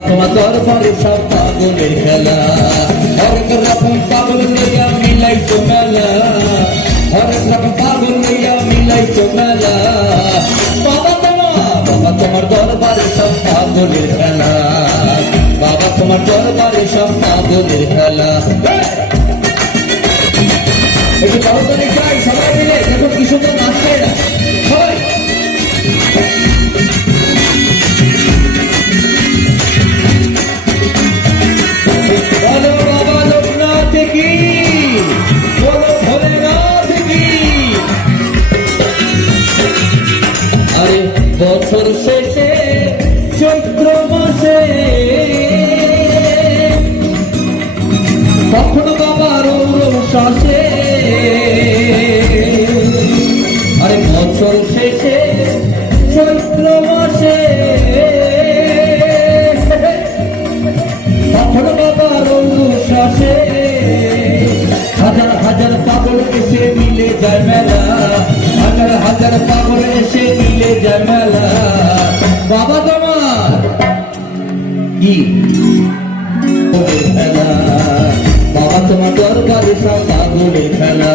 তোমার দরবারে সব পাগলের খেলা, হরেক রকম পাগল লইয়া মিলাইছো মেলা, হরেক রকম পাগল লইয়া মিলাইছো মেলা। বাবা তোমার দরবারে সব পাগলের খেলা, বাবা তোমার দরবারে সব পাগলের খেলা। একটু করতালি চাই সবাই মিলে, দেখো কি সুন্দর নাচছে সবাই। বলো বাবা লোকনাথ কি, বলো ভোলেনাথ কি। আরে বছর শেষে চৈত্র মাসে কখনো বাবার শ্বাসে, আরে বছর শেষে চৈত্র মাসে কখনো বাবার শ্বাসে হাজার হাজার পাগল এসে মিলে যায় মেলা, হাজার হাজার পাগল এসে মিলে যায় মেলা। বাবা তোমার কি খেলা, বাবা তোমার দরবারে সব পাগলের খেলা।